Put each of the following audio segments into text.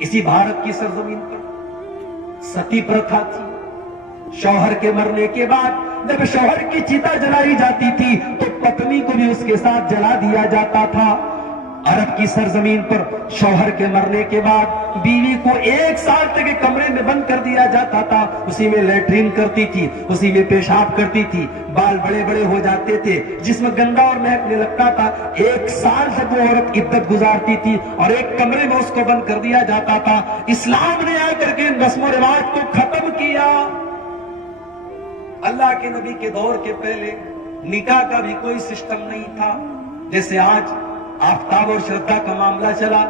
اسی بھارت کی سرزمین پر ستی پرتھا تھی. شوہر کے مرنے کے بعد جب شوہر کی چتا جلائی جاتی تھی تو پتنی کو بھی اس کے ساتھ جلا دیا جاتا تھا. عرب کی سرزمین پر شوہر کے مرنے کے بعد بیوی کو 1 سال تک کمرے میں بند کر دیا جاتا تھا. اسی میں لیٹرین کرتی تھی, اسی میں پیشاب کرتی تھی, بال بڑے بڑے ہو جاتے تھے, جسم گندا اور مہکنے لگتا تھا. 1 سال تک وہ عورت عدت گزارتی تھی اور ایک کمرے میں اس کو بند کر دیا جاتا تھا. اسلام نے آ کر کے رسم و رواج کو ختم کیا. اللہ کے نبی کے دور کے پہلے نکاح کا بھی کوئی سسٹم نہیں تھا. جیسے آج آفتاب اور شردا کا معاملہ چلا,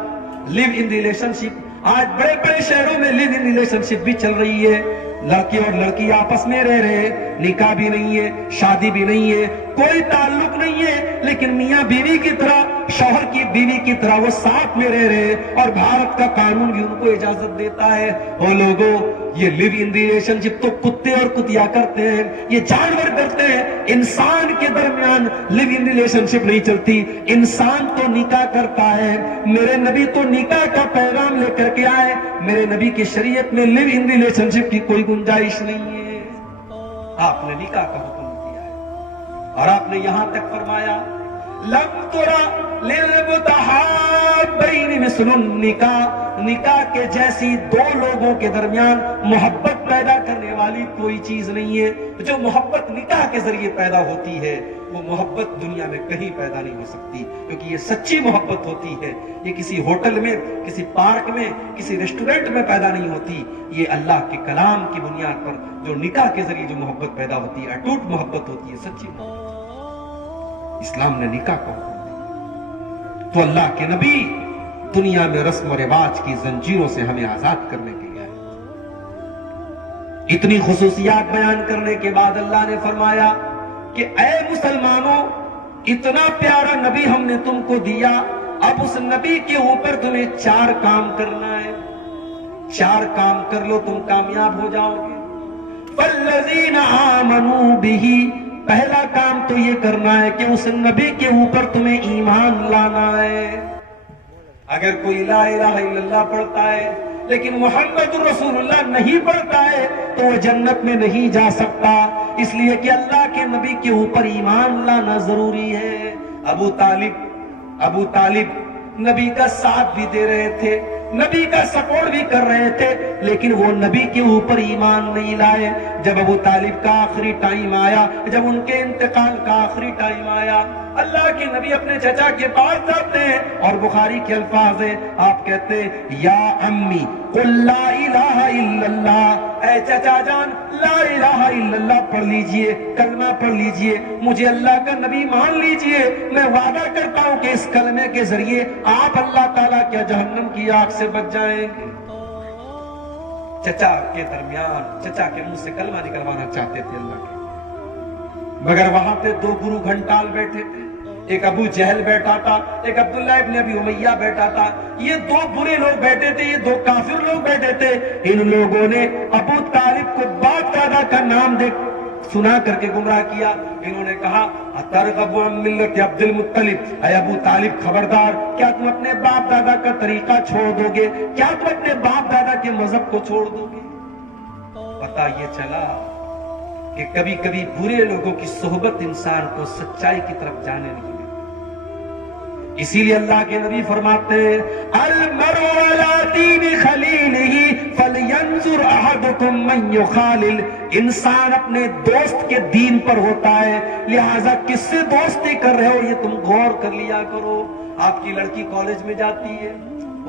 لیو ان ریلیشن شپ. آج بڑے بڑے شہروں میں لیو ان ریلیشن شپ بھی چل رہی ہے. لڑکے اور لڑکی آپس میں رہ رہے, نکاح بھی نہیں ہے, شادی بھی نہیں ہے, کوئی تعلق نہیں ہے, لیکن میاں بیوی کی طرح, شوہر کی بیوی کی طرح وہ ساتھ میں رہ رہے. اور بھارت کا قانون بھی ان کو اجازت دیتا ہے. وہ لوگوں, یہ لیو ان ریلیشن شپ تو کتے اور کتیا کرتے ہیں, یہ جانور کرتے ہیں. انسان کے درمیان لیو ان ریلیشن شپ نہیں چلتی. انسان تو نکاح کرتا ہے. میرے نبی تو نکاح کا پیغام لے کر کے آئے. میرے نبی کی شریعت میں لیو ان ریلیشن شپ کی کوئی گنجائش نہیں ہے. آپ نے نکاح کا حکم دیا ہے اور آپ نے یہاں تک فرمایا لم ترى للمتحابين مثل النکاح. نکاح کے جیسی دو لوگوں کے درمیان محبت پیدا کرنے والی کوئی چیز نہیں ہے. جو محبت نکاح کے ذریعے پیدا ہوتی ہے وہ محبت دنیا میں کہیں پیدا نہیں ہو سکتی, کیونکہ یہ سچی محبت ہوتی ہے. یہ کسی ہوٹل میں, کسی پارک میں, کسی ریسٹورنٹ میں پیدا نہیں ہوتی. یہ اللہ کے کلام کی بنیاد پر جو نکاح کے ذریعے جو محبت پیدا ہوتی ہے, اٹوٹ محبت ہوتی ہے, سچی محبت. اسلام نے نکاح کو تو اللہ کے نبی دنیا میں رسم و رواج کی زنجیروں سے ہمیں آزاد کرنے کے لیے آئے. اتنی خصوصیات بیان کرنے کے بعد اللہ نے فرمایا کہ اے مسلمانوں, اتنا پیارا نبی ہم نے تم کو دیا, اب اس نبی کے اوپر تمہیں 4 کام کرنا ہے. 4 کام کر لو تم کامیاب ہو جاؤ گے. فَالَّذِينَ آمَنُوا بِهِ, پہلا کام تو یہ کرنا ہے کہ اس نبی کے اوپر تمہیں ایمان لانا ہے. اگر کوئی لا الہ الا اللہ پڑھتا ہے لیکن محمد رسول اللہ نہیں پڑھتا ہے تو وہ جنت میں نہیں جا سکتا. اس لیے کہ اللہ کے نبی کے اوپر ایمان لانا ضروری ہے. ابو طالب نبی کا ساتھ بھی دے رہے تھے, نبی کا سپورٹ بھی کر رہے تھے, لیکن وہ نبی کے اوپر ایمان نہیں لائے. جب ابو طالب کا آخری ٹائم آیا, جب ان کے انتقال کا آخری ٹائم آیا, اللہ کے نبی اپنے چچا کے پاس جاتے ہیں اور بخاری کے الفاظ ہیں, آپ کہتے ہیں یا امی قل لا الہ الا اللہ, اے چچا جان لا الہ الا اللہ پڑھ لیجئے, کلمہ پڑھ لیجئے, مجھے اللہ کا نبی مان لیجئے. میں وعدہ کرتا ہوں کہ اس کلمے کے ذریعے آپ اللہ تعالیٰ کیا جہنم کی آگ سے بچ جائیں گے. چچا کے درمیان, چچا کے منہ سے کلمہ نکلوانا چاہتے تھے اللہ کے, مگر وہاں پہ 2 گرو گھنٹال بیٹھے تھے. ایک ابو جہل بیٹھا تھا, ایک عبداللہ ابن ابی امیہ بیٹھا تھا. یہ 2 برے لوگ بیٹھے تھے, یہ 2 کافر لوگ بیٹھے تھے. ان لوگوں نے ابو طالب کو باپ دادا کا نام دے سنا کر کے گمراہ کیا. انہوں نے کہا اترغب عن ملت عبد المطلب, اے ابو طالب خبردار, کیا تم اپنے باپ دادا کا طریقہ چھوڑ دو گے؟ کیا تم اپنے باپ دادا کے مذہب کو چھوڑ دو گے؟ پتہ یہ چلا کہ کبھی کبھی برے لوگوں کی صحبت انسان کو سچائی کی طرف جانے نہیں دیتی. اسی لیے اللہ کے نبی فرماتے ہیں المرء علی دین خلیلہ فلینظر احدکم من یخالل, انسان اپنے دوست کے دین پر ہوتا ہے, لہذا کس سے دوستی کر رہے ہو یہ تم غور کر لیا کرو. آپ کی لڑکی کالج میں جاتی ہے,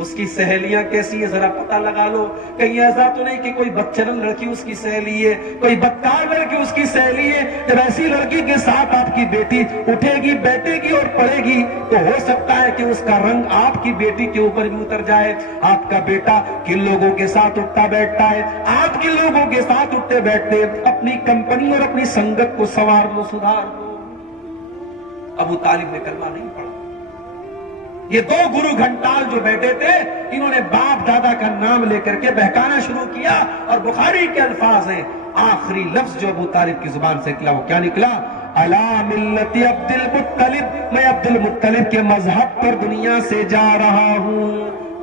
اس کی سہیلیاں کیسی ہیں ذرا پتہ لگا لو. کہیں ایسا تو نہیں کہ کوئی بدچلن لڑکی اس کی سہیلی ہے, کوئی بدکار لڑکی اس کی سہیلی ہے. جب ایسی لڑکی کے ساتھ آپ کی بیٹی اٹھے گی, بیٹھے گی اور پڑھے گی تو ہو سکتا ہے کہ اس کا رنگ آپ کی بیٹی کے اوپر بھی اتر جائے. آپ کا بیٹا کن لوگوں کے ساتھ اٹھتا بیٹھتا ہے, آپ کن لوگوں کے ساتھ اٹھتے بیٹھتے, اپنی کمپنی اور اپنی سنگت کو سنوار لو, سدھار لو. ابو طالب نے کلمہ نہیں پڑھا. یہ 2 گرو گھنٹال جو بیٹھے تھے, انہوں نے باپ دادا کا نام لے کر کے بہکانا شروع کیا. اور بخاری کے الفاظ ہیں, آخری لفظ جو ابو طالب کی زبان سے نکلا وہ کیا نکلا؟ علی ملت عبد المطلب, میں عبد المطلب کے مذہب پر دنیا سے جا رہا ہوں.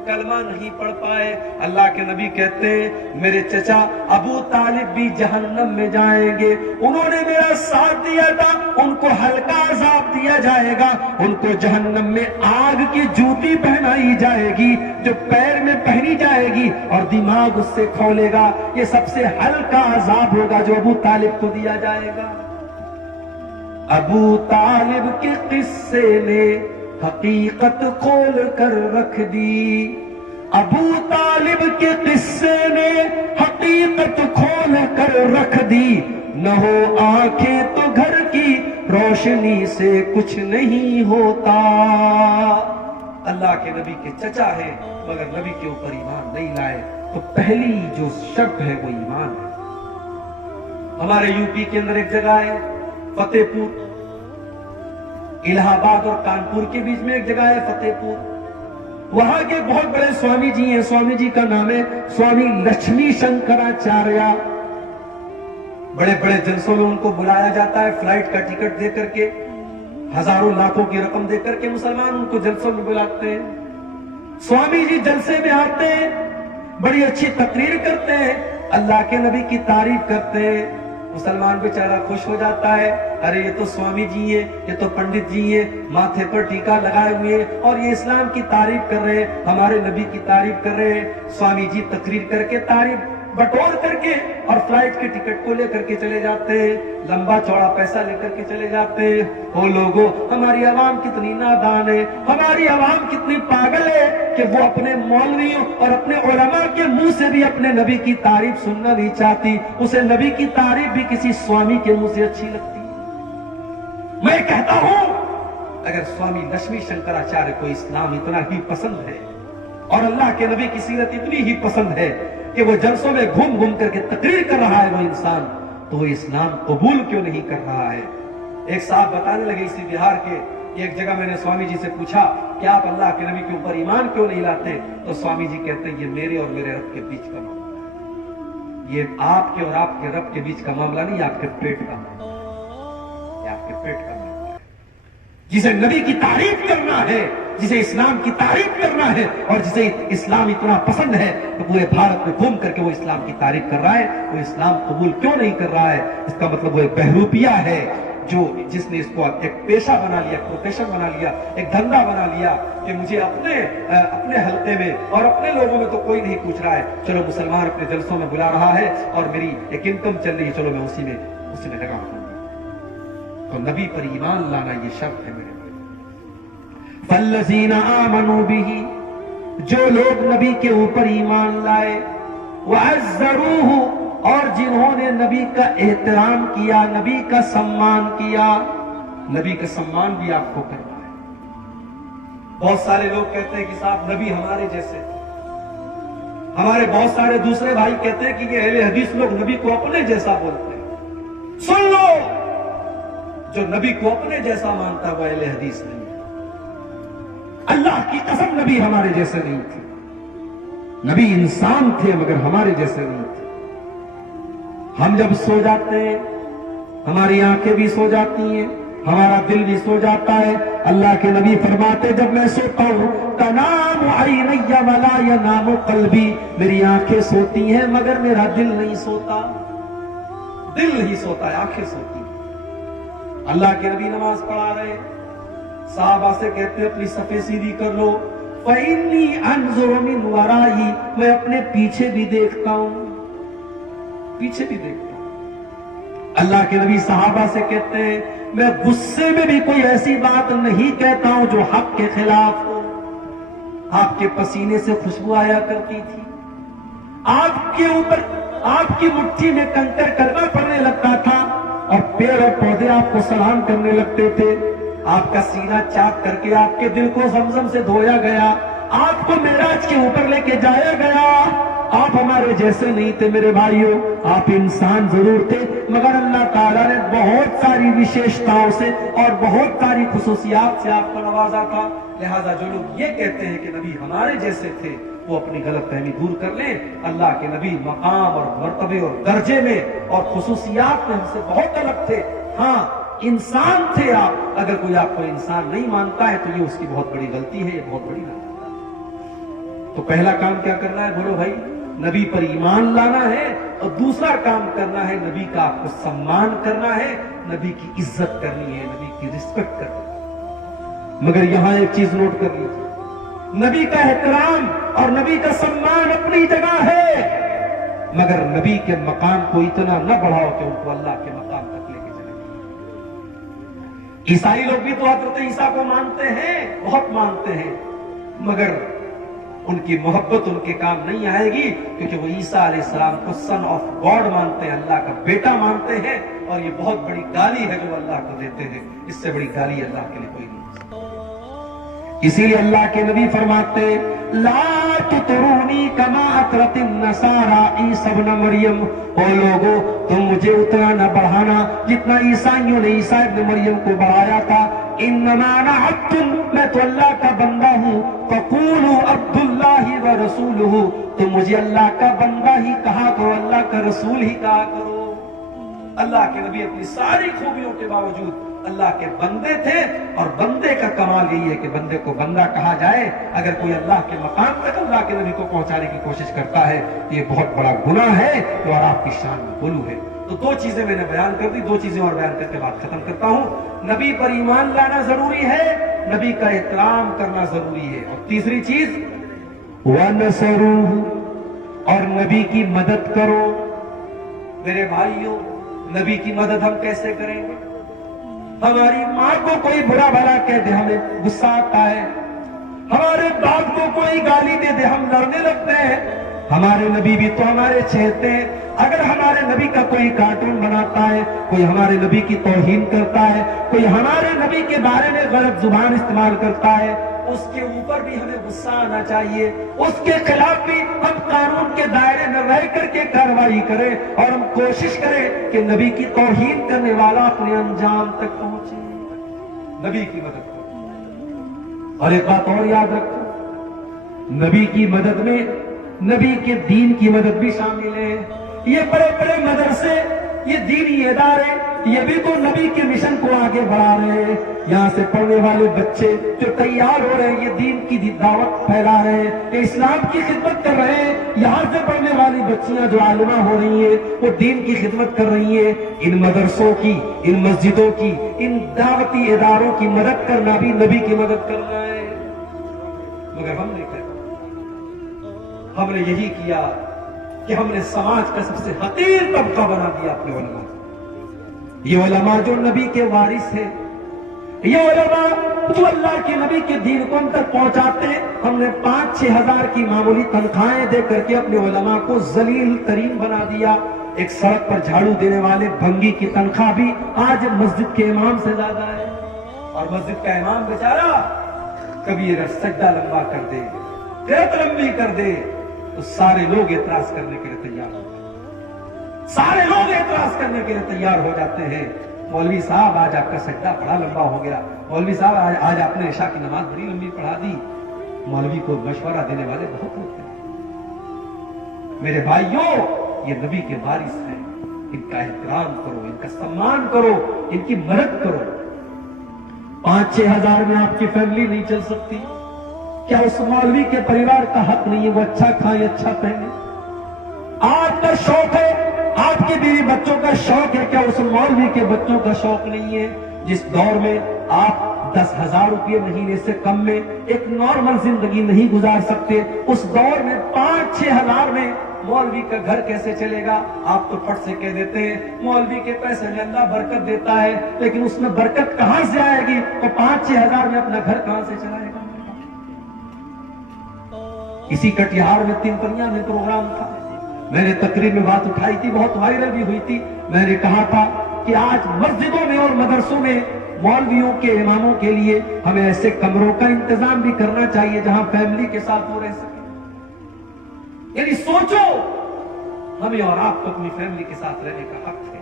کلمہ نہیں پڑھ پائے. اللہ کے نبی کہتے ہیں میرے چچا ابو طالب بھی جہنم میں جائیں گے, انہوں نے میرا ساتھ دیا تھا, ان کو ہلکا عذاب دیا جائے گا, ان کو جہنم میں آگ کی جوتی پہنائی جائے گی جو پیر میں پہنی جائے گی اور دماغ اس سے کھولے گا. یہ سب سے ہلکا عذاب ہوگا جو ابو طالب کو دیا جائے گا. ابو طالب کے قصے نے حقیقت کھول کر رکھ دی, ابو طالب کے قصے نے حقیقت کھول کر رکھ دی. نہ ہو آنکھیں تو گھر کی روشنی سے کچھ نہیں ہوتا. اللہ کے نبی کے چچا ہے مگر نبی کے اوپر ایمان نہیں لائے, تو پہلی جو شرط ہے وہ ایمان ہے. ہمارے یو پی کے اندر ایک جگہ ہے فتح پور, الہ آباد اور کانپور کے بیچ میں ایک جگہ ہے فتح پور. وہاں کے بہت بڑے سوامی جی ہیں, سوامی جی کا نام ہے سوامی لکشمی شنکراچاریہ. بڑے بڑے جلسوں میں ان کو بلایا جاتا ہے, فلائٹ کا ٹکٹ دے کر کے, ہزاروں لاکھوں کی رقم دے کر کے مسلمان ان کو جلسوں میں بلاتے ہیں. سوامی جی جلسے میں آتے ہیں, بڑی اچھی تقریر کرتے ہیں, اللہ کے نبی کی تعریف کرتے ہیں. مسلمان بیچارہ خوش ہو جاتا ہے, ارے یہ تو سوامی جی ہیں, یہ تو پنڈت جی ہیں, ماتھے پر ٹیکا لگائے ہوئے ہیں اور یہ اسلام کی تعریف کر رہے ہیں, ہمارے نبی کی تعریف کر رہے ہیں. سوامی جی تقریر کر کے تعریف بٹور کر کے اور فلائٹ کے ٹکٹ کو لے کر کے چلے جاتے ہیں, لمبا چوڑا پیسہ لے کر کے چلے جاتے ہیں. او لوگوں, ہماری عوام کتنی نادان ہے, ہماری عوام کتنی پاگل ہے کہ وہ اپنے مولویوں اور اپنے علماء کے منہ سے بھی اپنے نبی کی تعریف سننا نہیں چاہتی. اسے نبی کی تعریف بھی کسی سوامی کے منہ سے اچھی لگتی. میں کہتا ہوں اگر سوامی لکشمی شنکراچاریہ کو اسلام اتنا ہی پسند ہے اور اللہ کے نبی کی سیرت اتنی ہی پسند ہے کہ وہ جلسوں میں گھوم گھوم کر کے تقریر کر رہا ہے وہ انسان, تو وہ اسلام قبول کیوں نہیں کر رہا ہے؟ ایک صاحب بتانے لگے اسی بہار کے, ایک جگہ میں نے سوامی جی سے پوچھا کہ آپ اللہ کے نبی کے اوپر ایمان کیوں نہیں لاتے؟ تو سوامی جی کہتے ہیں یہ میرے اور میرے رب کے بیچ کا معاملہ ہے, یہ آپ کے اور آپ کے رب کے بیچ کا معاملہ نہیں, آپ کے پیٹ کا معاملہ ہے, آپ کے پیٹ کا معاملہ ہے. جسے نبی کی تعریف کرنا ہے, جسے اسلام کی تعریف کرنا ہے اور جسے اسلام اتنا پسند ہے تو پورے بھارت میں گھوم کر کے وہ اسلام کی تعریف کر رہا ہے, وہ اسلام قبول کیوں نہیں کر رہا ہے؟ اس کا مطلب وہ ایک بہروپیہ ہے جس نے اس کو ایک پیشہ بنا لیا, ایک پروفیشن بنا لیا, ایک دھندا بنا لیا کہ مجھے اپنے حلقے میں اور اپنے لوگوں میں تو کوئی نہیں پوچھ رہا ہے, چلو مسلمان اپنے جلسوں میں بلا رہا ہے اور میری ایک انکم چل رہی ہے, چلو میں اسی میں لگا ہوں. تو نبی پر ایمان لانا یہ شرط ہے میرے. فالذین آمنوا بہ, جو لوگ نبی کے اوپر ایمان لائے, وعزروہ, اور جنہوں نے نبی کا احترام کیا, نبی کا سمان کیا. نبی کا سمان بھی آپ کو کرنا ہے. بہت سارے لوگ کہتے ہیں کہ صاحب نبی ہمارے جیسے, ہمارے بہت سارے دوسرے بھائی کہتے ہیں کہ یہ اہل حدیث لوگ نبی کو اپنے جیسا بولتے ہیں. سن لو, جو نبی کو اپنے جیسا مانتا وہ اہل حدیث نہیں. اللہ کی قسم نبی ہمارے جیسے نہیں تھے, نبی انسان تھے مگر ہمارے جیسے نہیں تھے. ہم جب سو جاتے ہیں ہماری آنکھیں بھی سو جاتی ہیں, ہمارا دل بھی سو جاتا ہے. اللہ کے نبی فرماتے جب میں سوتا ہوں تنام عینی ولا ینام قلبی, میری آنکھیں سوتی ہیں مگر میرا دل نہیں سوتا. دل نہیں سوتا ہے, آنکھیں سوتی ہیں. اللہ کے نبی نماز پڑھا رہے, صحابہ سے کہتے ہیں اپنی صفیں سیدھی کر لو. فَإِنِّي أَنظُرُ مِنْ وَرَائِي, میں اپنے پیچھے بھی دیکھتا ہوں, پیچھے بھی دیکھتا ہوں. اللہ کے نبی صحابہ سے کہتے ہیں میں غصے میں بھی کوئی ایسی بات نہیں کہتا ہوں جو حق کے خلاف ہو. آپ کے پسینے سے خوشبو آیا کرتی تھی, آپ کے اوپر آپ کی مٹھی میں کنکر کلمہ پڑنے لگتا تھا اور پیڑ اور پودے آپ کو سلام کرنے لگتے تھے. آپ کا سینہ چاک کر کے آپ کے دل کو زمزم سے دھویا گیا, آپ کو معراج کے اوپر لے کے جایا گیا. آپ ہمارے جیسے نہیں تھے میرے بھائیوں, آپ انسان ضرور تھے مگر اللہ تعالیٰ نے بہت ساری وشیشتاؤں سے اور بہت ساری خصوصیات سے آپ کو نوازا تھا. لہذا جو لوگ یہ کہتے ہیں کہ نبی ہمارے جیسے تھے وہ اپنی غلط فہمی دور کر لیں. اللہ کے نبی مقام اور مرتبے اور درجے میں اور خصوصیات میں ہم سے بہت الگ تھے. ہاں انسان تھے آپ, اگر کوئی آپ کو انسان نہیں مانتا ہے تو یہ اس کی بہت بڑی غلطی ہے, یہ بہت بڑی غلطی ہے. تو پہلا کام کیا کرنا ہے بولو بھائی؟ نبی پر ایمان لانا ہے، اور دوسرا کام کرنا ہے نبی کا آپ کو سمان کرنا ہے، نبی کی عزت کرنی ہے، نبی کی رسپیکٹ کرنی ہے۔ مگر یہاں ایک چیز نوٹ کر لیجیے، نبی کا احترام اور نبی کا سمان اپنی جگہ ہے، مگر نبی کے مقام کو اتنا نہ بڑھاؤ کہ ان کو اللہ کے مقام تک لے کے چلے۔ عیسائی لوگ بھی تو حضرت عیسیٰ کو مانتے ہیں، بہت مانتے ہیں، مگر ان کی محبت ان کے کام نہیں آئے گی، کیونکہ وہ عیسیٰ علیہ السلام کو سن آف گاڈ مانتے ہیں، اللہ کا بیٹا مانتے ہیں، اور یہ بہت بڑی گالی ہے جو اللہ کو دیتے ہیں، اس سے بڑی گالی اللہ کے لیے کوئی نہیں۔ اسی لیے اللہ کے نبی فرماتے لا تطرونی کما اطرت النصارى عیسی ابن مریم، او لوگو تم مجھے اتنا نہ بڑھانا جتنا عیسائیوں نے عیسیٰ ابن مریم کو بڑھایا تھا۔ انما انا عبد، میں تو اللہ کا بندہ ہوں، فقولوا عبد اللہ ورسولہ، تم مجھے اللہ کا بندہ ہی کہا کرو، اللہ کا رسول ہی کہا کرو۔ اللہ کے نبی اپنی ساری خوبیوں کے باوجود اللہ کے بندے تھے، اور بندے کا کمال یہی ہے کہ بندے کو بندہ کہا جائے۔ اگر کوئی اللہ کے مقام تک اللہ کے نبی کو پہنچانے کی کوشش کرتا ہے یہ بہت بڑا گناہ ہے، جو اور آپ کی شان میں گلو ہے۔ تو دو چیزیں میں نے بیان کر دی، دو چیزیں اور بیان کر کے بات ختم کرتا ہوں۔ نبی پر ایمان لانا ضروری ہے، نبی کا احترام کرنا ضروری ہے، اور تیسری چیز وَنَصَرُوهُ، اور نبی کی مدد کرو۔ میرے بھائیوں، نبی کی مدد ہم کیسے کریں گے؟ ہماری ماں کو کوئی برا بھلا کہہ دے ہمیں غصہ آتا ہے، ہمارے باپ کو کوئی گالی دے دے ہم لڑنے لگتے ہیں۔ ہمارے نبی بھی تو ہمارے چہتے ہیں، اگر ہمارے نبی کا کوئی کارٹون بناتا ہے، کوئی ہمارے نبی کی توہین کرتا ہے، کوئی ہمارے نبی کے بارے میں غلط زبان استعمال کرتا ہے، اس کے اوپر بھی ہمیں غصہ آنا چاہیے، اس کے خلاف بھی ہم قانون کے دائرے میں رہ کر کے کارروائی کریں، اور ہم کوشش کریں کہ نبی کی توہین کرنے والا اپنے انجام تک پہنچے۔ نبی کی مدد کرو، اور ایک بات اور یاد رکھو، نبی کی مدد میں نبی کے دین کی مدد بھی شامل ہے۔ یہ بڑے بڑے مدرسے، یہ دینی ادارے، یہ بھی تو نبی کے مشن کو آگے بڑھا رہے ہیں۔ یہاں سے پڑھنے والے بچے جو تیار ہو رہے ہیں، یہ دین کی دعوت پھیلا رہے ہیں، یہ اسلام کی خدمت کر رہے ہیں۔ یہاں سے پڑھنے والی بچیاں جو عالمہ ہو رہی ہیں، وہ دین کی خدمت کر رہی ہیں۔ ان مدرسوں کی، ان مسجدوں کی، ان دعوتی اداروں کی مدد کرنا بھی نبی کی مدد کرنا ہے۔ مگر ہم نے کیا؟ ہم نے یہی کیا کہ ہم نے سماج کا سب سے حقیر طبقہ بنا دیا اپنے علماء۔ یہ علماء جو نبی کے وارث ہیں، یہ علماء جو اللہ کے نبی کے دین کو ہم تک پہنچاتے ہیں، ہم نے 5-6 ہزار کی معمولی تنخواہیں دے کر کے اپنے علماء کو ذلیل ترین بنا دیا۔ ایک سڑک پر جھاڑو دینے والے بھنگی کی تنخواہ بھی آج مسجد کے امام سے زیادہ ہے، اور مسجد کا امام بیچارہ کبھی اگر سجدہ لمبا کر دے، قرأت لمبی کر دے، تو سارے لوگ اعتراض کرنے کے لیے تیار ہو جاتے ہیں، سارے لوگ اعتراض کرنے کے لیے تیار ہو جاتے ہیں۔ مولوی صاحب آج آپ کا سجدہ بڑا لمبا ہو گیا، مولوی صاحب آج آپ نے عشاء کی نماز بڑی لمبی پڑھا دی۔ مولوی کو مشورہ دینے والے بہت ہوتے ہیں۔ میرے بھائیوں، یہ نبی کے وارث ہیں، ان کا احترام کرو، ان کا سمان کرو، ان کی مدد کرو۔ 5-6 ہزار میں آپ کی فیملی نہیں چل سکتی؟ کیا اس مولوی کے پریوار کا حق نہیں ہے وہ اچھا کھائیں، اچھا پہنے؟ آپ کا شوق ہے، آپ کی بیوی بچوں کا شوق ہے، کیا اس مولوی کے بچوں کا شوق نہیں ہے؟ جس دور میں آپ 10,000 روپے مہینے سے کم میں ایک نارمل زندگی نہیں گزار سکتے، اس دور میں 5-6 ہزار میں مولوی کا گھر کیسے چلے گا؟ آپ تو پھٹ سے کہہ دیتے ہیں مولوی کے پیسے میں اللہ برکت دیتا ہے، لیکن اس میں برکت کہاں سے آئے گی؟ وہ 5-6 ہزار میں اپنا گھر کہاں سے چلائے گا؟ اسی کٹیہار میں 3 پریاں میں پروگرام تھا، میں نے تقریر میں بات اٹھائی تھی، بہت وائرل بھی ہوئی تھی۔ میں نے کہا تھا کہ آج مسجدوں میں اور مدرسوں میں مولویوں کے اماموں کے لیے ہمیں ایسے کمروں کا انتظام بھی کرنا چاہیے جہاں فیملی کے ساتھ وہ رہ سکے۔ یعنی سوچو، ہمیں اور آپ کو اپنی فیملی کے ساتھ رہنے کا حق ہے،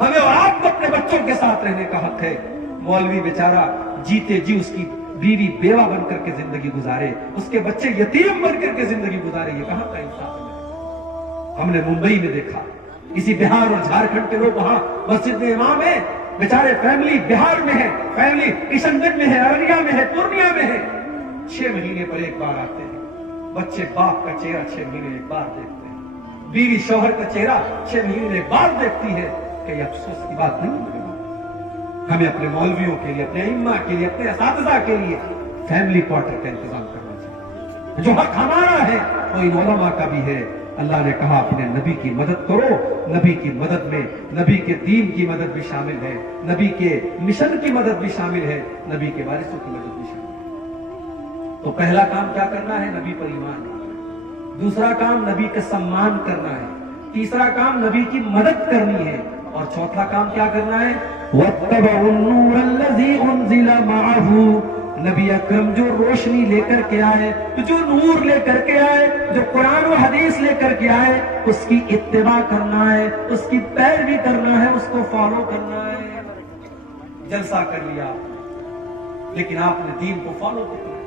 ہمیں اور آپ کو اپنے بچوں کے ساتھ رہنے کا حق ہے۔ مولوی بیچارہ جیتے جی اس کی بیوی بیوہ بن کر کے زندگی گزارے، اس کے بچے یتیم بن کر کے زندگی گزارے، یہ کہاں کا انصاف ہے؟ ہم نے ممبئی میں دیکھا، اسی بہار اور جھارکھنڈ کے لوگ وہاں مسجد میں امام ہیں، بیچارے فیملی بہار میں ہے، فیملی کشن گنج میں ہے، ارریہ میں ہے، پورنیہ میں ہے، 6 مہینے پر ایک بار آتے ہیں، بچے باپ کا چہرہ 6 مہینے ایک بار دیکھتے ہیں, بیوی شوہر کا چہرہ 6 مہینے ایک بار دیکھتی ہے. کہ یہ افسوس کی بات نہیں ہے. ہمیں اپنے مولویوں کے لیے, اپنے ائمہ کے لیے, اپنے اساتذہ کے لیے فیملی کوارٹر کا انتظام کرنا چاہیے. جو حق ہمارا ہے وہ ان علماء کا بھی ہے. اللہ نے کہا اپنے نبی کی مدد کرو. نبی کی مدد میں نبی کے دین کی مدد بھی شامل ہے, نبی کے مشن کی مدد بھی شامل ہے, نبی کے وارثوں کی مدد بھی شامل ہے. تو پہلا کام کیا کرنا ہے؟ نبی پر ایمان. دوسرا کام نبی کا سمان کرنا ہے. تیسرا کام نبی کی مدد کرنی ہے. اور چوتھا کام کیا کرنا ہے؟ وَاتَّبَعُوا النُّورَ الَّذِي أُنزِلَ مَعَهُ. نبی اکرم جو روشنی لے کر کے آئے, جو نور لے کر کے آئے, جو قرآن و حدیث لے کر کے آئے, اس کی اتباع کرنا ہے, اس کی پیروی کرنا ہے, اس کو فالو کرنا ہے. جلسہ کر لیا لیکن آپ نے دین کو فالو کیا؟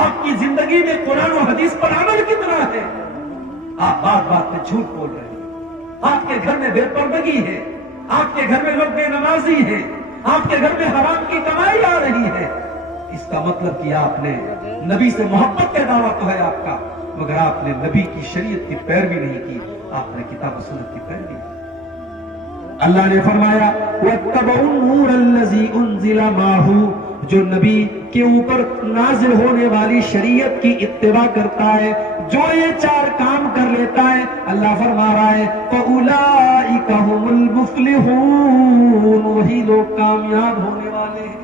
آپ کی زندگی میں قرآن و حدیث پر عمل کتنا ہے؟ آپ بات بات میں جھوٹ بول رہے ہیں. آپ کے گھر میں بے پردگی ہے, آپ کے گھر میں لوگ بے نمازی ہیں, آپ کے گھر میں حرام کی کمائی آ رہی ہے. اس کا مطلب کہ آپ نے نبی سے محبت کا دعویٰ تو ہے آپ کا, مگر آپ نے نبی کی شریعت کی پیروی نہیں کی, آپ نے کتاب و سنت کی پیروی کی. اللہ نے فرمایا وَاتَّبَعُوا النُّورَ الَّذِي أُنزِلَ مَعَهُ. جو نبی کے اوپر نازل ہونے والی شریعت کی اتباع کرتا ہے, جو یہ 4 کام کر لیتا ہے, اللہ فرما رہا ہے فَأُولَئِكَ هُمُ الْمُفْلِحُونَ. وہی لوگ کامیاب ہونے والے ہیں.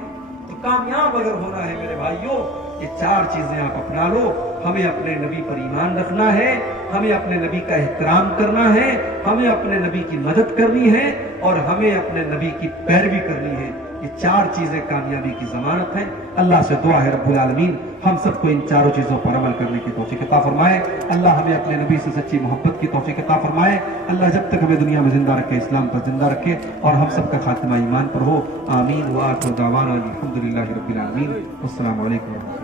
تو کامیاب اگر ہونا ہے میرے بھائیوں, یہ 4 چیزیں آپ اپنا لو. ہمیں اپنے نبی پر ایمان رکھنا ہے, ہمیں اپنے نبی کا احترام کرنا ہے, ہمیں اپنے نبی کی مدد کرنی ہے, اور ہمیں اپنے نبی کی پیروی کرنی ہے. یہ 4 چیزیں کامیابی کی ضمانت ہیں. اللہ سے دعا ہے رب العالمین ہم سب کو ان 4 چیزوں پر عمل کرنے کی توفیق عطا فرمائے. اللہ ہمیں اپنے نبی سے سچی محبت کی توفیق عطا فرمائے. اللہ جب تک ہمیں دنیا میں زندہ رکھے, اسلام پر زندہ رکھے, اور ہم سب کا خاتمہ ایمان پر ہو. آمین. وآخر دعوانا الحمدللہ رب العالمین. السلام علیکم.